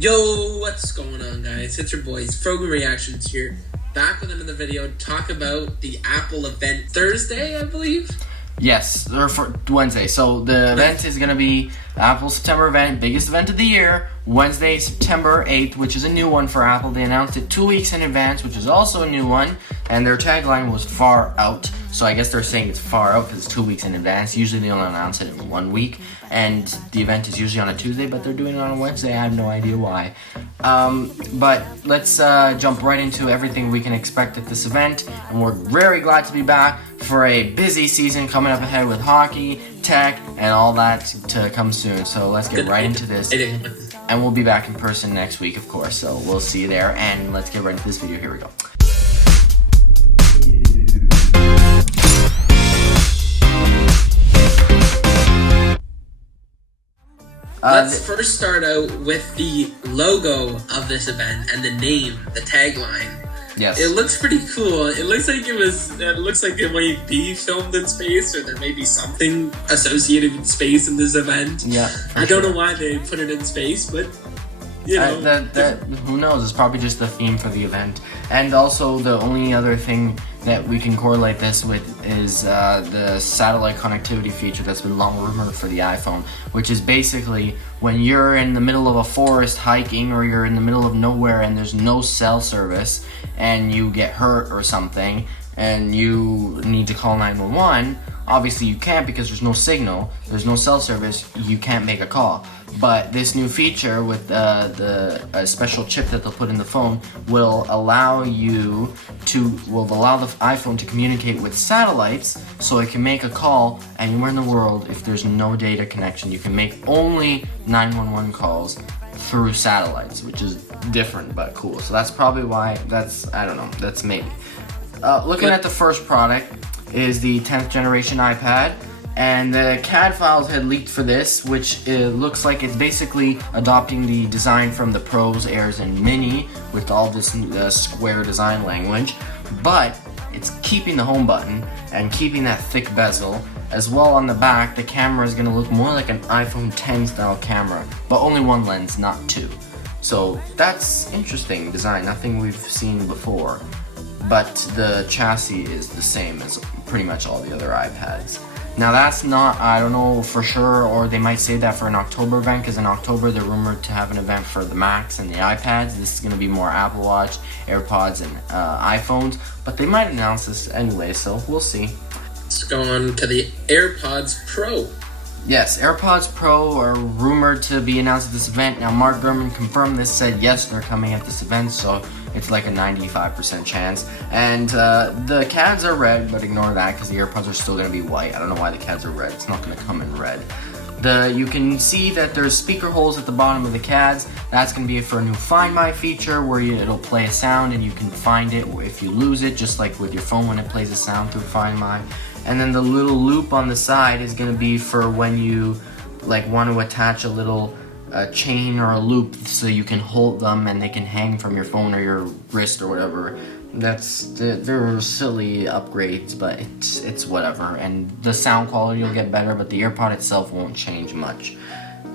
Yo, what's going on, guys? It's your boys, Frogan Reactions here, back with another video. Talk about the Apple event Thursday, I believe. Yes, or for Wednesday. So the event is going to be Apple September event, biggest event of the year, Wednesday, September 8th, which is a new one for Apple. They announced it 2 weeks in advance, which is also a new one, and their tagline was far out. So I guess they're saying it's far out because it's 2 weeks in advance. Usually they only announce it in 1 week, and the event is usually on a Tuesday, but they're doing it on a Wednesday. I have no idea why. But let's jump right into everything we can expect at this event, and we're very glad to be back for a busy season coming up ahead with hockey, tech, and all that to come soon. So let's get right into this, and we'll be back in person next week, of course. So we'll see you there, and let's get right into this video. Here we go. Let's first start out with the logo of this event and the name, the tagline. Yes. It looks pretty cool. It looks like it might be filmed in space, or there may be something associated with space in this event. Yeah. I don't know why they put it in space, but you know. Who knows? It's probably just the theme for the event. And also, the only other thing that we can correlate this with is the satellite connectivity feature that's been long rumored for the iPhone, which is basically when you're in the middle of a forest hiking, or you're in the middle of nowhere and there's no cell service and you get hurt or something and you need to call 911. Obviously you can't because there's no signal, there's no cell service, you can't make a call. But this new feature with the special chip that they'll put in the phone will allow the iPhone to communicate with satellites, so it can make a call anywhere in the world. If there's no data connection, you can make only 911 calls through satellites, which is different but cool. So that's probably why. I don't know. That's maybe. Looking at the first product is the 10th generation iPad. And the CAD files had leaked for this, which looks like it's basically adopting the design from the Pros, Airs, and Mini with all this square design language. But it's keeping the home button and keeping that thick bezel. As well, on the back, the camera is going to look more like an iPhone 10 style camera, but only one lens, not two. So that's interesting design, nothing we've seen before. But the chassis is the same as pretty much all the other iPads. Now that's not, I don't know for sure, or they might say that for an October event, because in October they're rumored to have an event for the Macs and the iPads. This is going to be more Apple Watch, AirPods, and iPhones, but they might announce this anyway, so we'll see. Let's go on to the AirPods Pro. Yes, AirPods Pro are rumored to be announced at this event. Now Mark Gurman confirmed this, said yes, they're coming at this event, so it's like a 95% chance. And the CADs are red, but ignore that because the AirPods are still going to be white. I don't know why the CADs are red. It's not going to come in red. You can see that there's speaker holes at the bottom of the CADs. That's going to be for a new Find My feature where it'll play a sound and you can find it if you lose it, just like with your phone when it plays a sound through Find My. And then the little loop on the side is going to be for when you want to attach a little chain or a loop so you can hold them and they can hang from your phone or your wrist or whatever. They're silly upgrades, but it's whatever. And the sound quality will get better, but the AirPod itself won't change much.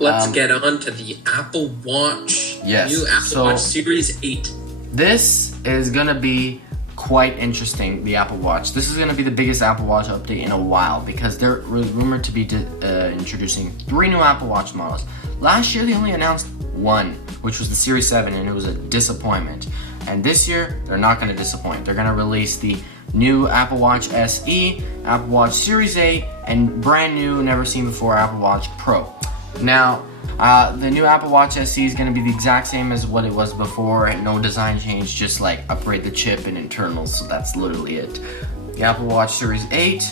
Let's get on to the Apple Watch. Yes. New Apple Watch Series 8. This is going to be quite interesting, the Apple Watch. This is going to be the biggest Apple Watch update in a while because they're rumored to be introducing 3 new Apple Watch models. Last year they only announced one, which was the Series 7, and it was a disappointment. And this year they're not going to disappoint. They're going to release the new Apple Watch SE, Apple Watch Series 8, and brand new, never seen before, Apple Watch Pro. Now, the new Apple Watch SE is going to be the exact same as what it was before, and no design change, just like upgrade the chip and internals, so that's literally it. The Apple Watch Series 8,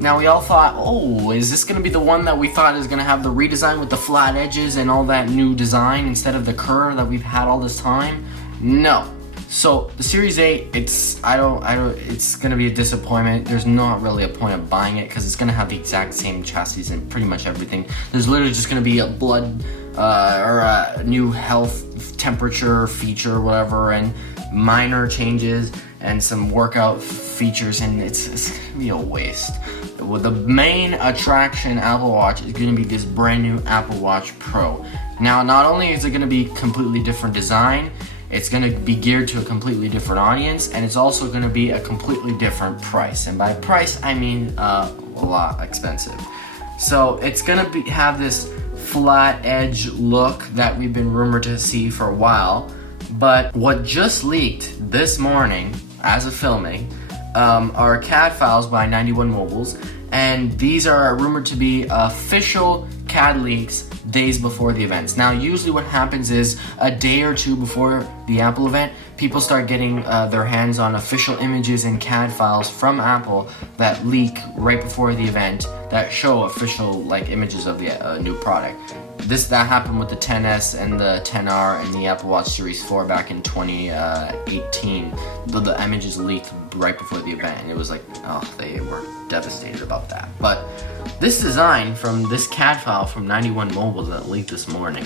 now we all thought, oh, is this going to be the one that we thought is going to have the redesign with the flat edges and all that new design instead of the curve that we've had all this time? No. So the Series 8, it's gonna be a disappointment. There's not really a point of buying it because it's gonna have the exact same chassis and pretty much everything. There's literally just gonna be a blood or a new health temperature feature or whatever, and minor changes and some workout features, and it's gonna be a waste. Well, the main attraction Apple Watch is gonna be this brand new Apple Watch Pro. Now, not only is it going to be completely different design, it's going to be geared to a completely different audience, and it's also going to be a completely different price. And by price, I mean a lot expensive. So it's going to have this flat edge look that we've been rumored to see for a while. But what just leaked this morning, as of filming, are CAD files by 91 Mobiles, and these are rumored to be official CAD leaks days before the events. Now, usually what happens is a day or two before the Apple event, people start getting their hands on official images and CAD files from Apple that leak right before the event that show official images of the new product. That happened with the XS and the XR and the Apple Watch Series 4 back in 2018. The images leaked right before the event, and it was like, oh, they were devastated about that. But this design from this CAD file from 91 Mobile that leaked this morning,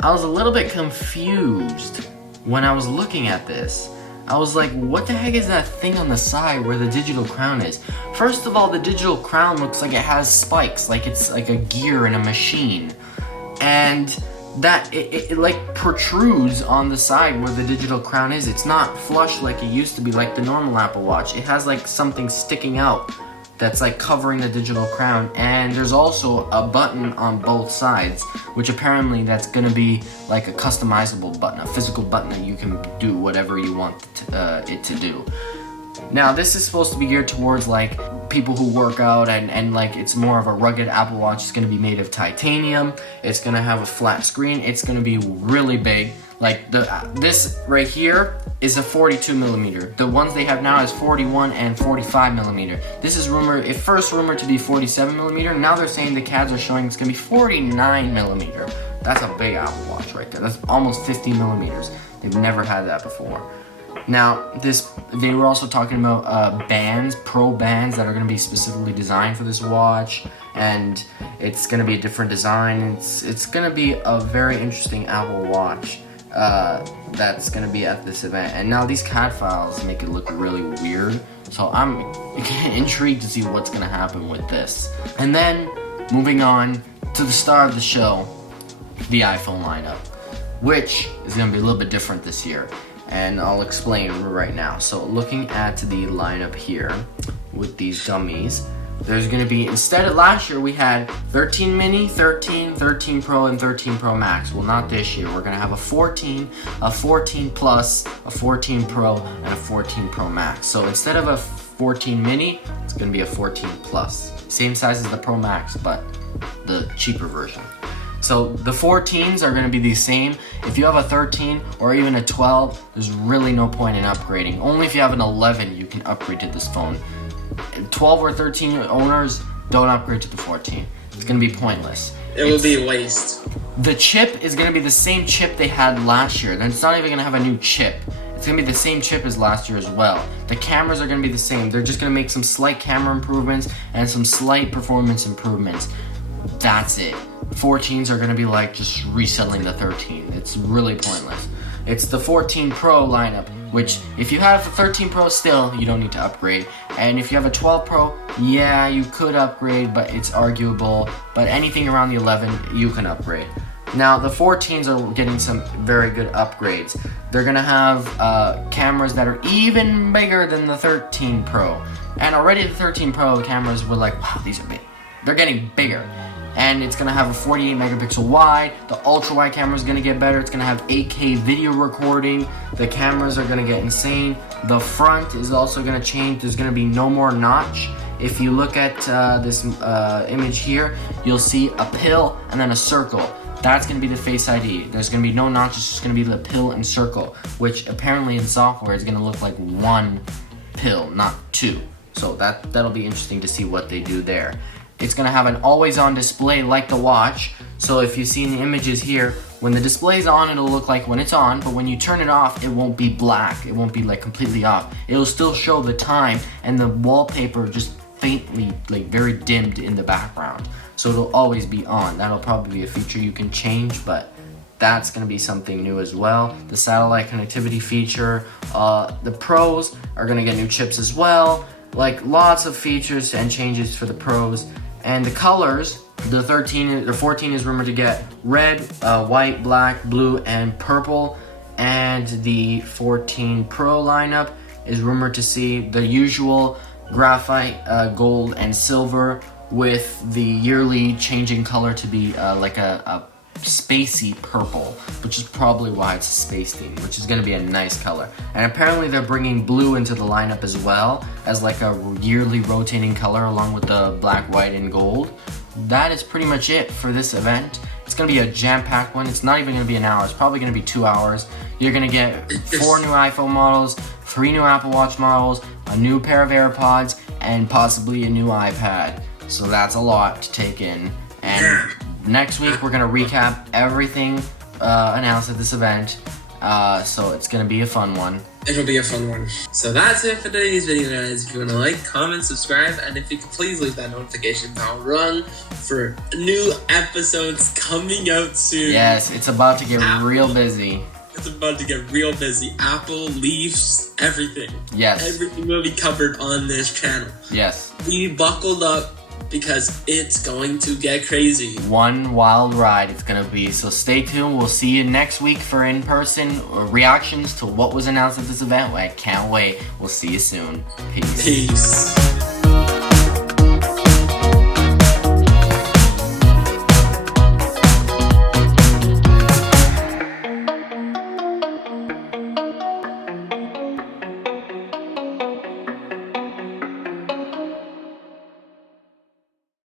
I was a little bit confused when I was looking at this. I was like, what the heck is that thing on the side where the digital crown is? First of all, the digital crown looks like it has spikes, like it's like a gear in a machine. And that it like protrudes on the side where the digital crown is. It's not flush like it used to be, like the normal Apple Watch. It has like something sticking out that's like covering the digital crown, and there's also a button on both sides, which apparently that's gonna be like a customizable button, a physical button that you can do whatever you want it to do. Now, this is supposed to be geared towards like people who work out, and like it's more of a rugged Apple Watch. It's going to be made of titanium. It's going to have a flat screen. It's going to be really big. Like this right here is a 42 millimeter. The ones they have now is 41 and 45 millimeter. This is first rumored to be 47 millimeter. Now they're saying the CADs are showing it's going to be 49 millimeter. That's a big Apple Watch right there. That's almost 50 millimeters. They've never had that before. Now, they were also talking about bands, pro bands that are going to be specifically designed for this watch, and it's going to be a different design. It's going to be a very interesting Apple Watch that's going to be at this event. And now these CAD files make it look really weird, so I'm intrigued to see what's going to happen with this. And then, moving on to the star of the show, the iPhone lineup, which is going to be a little bit different this year. And I'll explain right now. So looking at the lineup here with these dummies, there's going to be, instead of last year we had 13 mini, 13, 13 Pro, and 13 Pro Max. Well, not this year. We're going to have a 14, a 14 Plus, a 14 Pro, and a 14 Pro Max. So instead of a 14 mini, it's going to be a 14 Plus. Same size as the Pro Max, but the cheaper version. So the 14s are going to be the same. If you have a 13 or even a 12, there's really no point in upgrading. Only if you have an 11, you can upgrade to this phone. 12 or 13 owners, don't upgrade to the 14. It's going to be pointless. It will be a waste. The chip is going to be the same chip they had last year. Then it's not even going to have a new chip. It's going to be the same chip as last year as well. The cameras are going to be the same. They're just going to make some slight camera improvements and some slight performance improvements. That's it. 14s are going to be like just reselling the 13. It's really pointless. It's the 14 Pro lineup, which if you have a 13 Pro still, you don't need to upgrade. And if you have a 12 Pro, yeah, you could upgrade, but it's arguable. But anything around the 11, you can upgrade. Now, the 14s are getting some very good upgrades. They're going to have cameras that are even bigger than the 13 Pro. And already the 13 Pro cameras were like, wow, these are big. They're getting bigger. And it's going to have a 48 megapixel wide. The ultra wide camera is going to get better. It's going to have 8K video recording. The cameras are going to get insane. The front is also going to change. There's going to be no more notch. If you look at this image here, you'll see a pill and then a circle. That's going to be the Face ID. There's going to be no notch. It's just going to be the pill and circle, which apparently in software is going to look like one pill, not two. So that'll be interesting to see what they do there. It's going to have an always-on display like the watch. So if you see in the images here, when the display's on, it'll look like when it's on, but when you turn it off, it won't be black. It won't be like completely off. It'll still show the time, and the wallpaper just faintly, like very dimmed in the background. So it'll always be on. That'll probably be a feature you can change, but that's going to be something new as well. The satellite connectivity feature. The Pros are going to get new chips as well. Like lots of features and changes for the Pros. And the colors The 14 is rumored to get red, white, black, blue, and purple. And the 14 Pro lineup is rumored to see the usual graphite, gold, and silver, with the yearly changing color to be like a spacey purple, which is probably why it's a space theme, which is going to be a nice color. And apparently they're bringing blue into the lineup as well as like a yearly rotating color along with the black, white, and gold. That is pretty much it for this event. It's going to be a jam-packed one. It's not even going to be an hour. It's probably going to be 2 hours. You're going to get 4 new iPhone models, 3 new Apple Watch models, a new pair of AirPods, and possibly a new iPad. So that's a lot to take in. And next week we're going to recap everything announced at this event. So it's going to be a fun one. It'll be a fun one. So that's it for today's video, guys. If you want to like, comment, subscribe, and if you could please leave that notification bell rung for new episodes coming out soon. Yes, it's about to get real busy. It's about to get real busy. Apple, Leafs, everything. Yes. Everything will be covered on this channel. Yes. We buckled up because it's going to get crazy. One wild ride it's gonna be. So stay tuned. We'll see you next week for in-person reactions to what was announced at this event. I can't wait. We'll see you soon. Peace. Peace.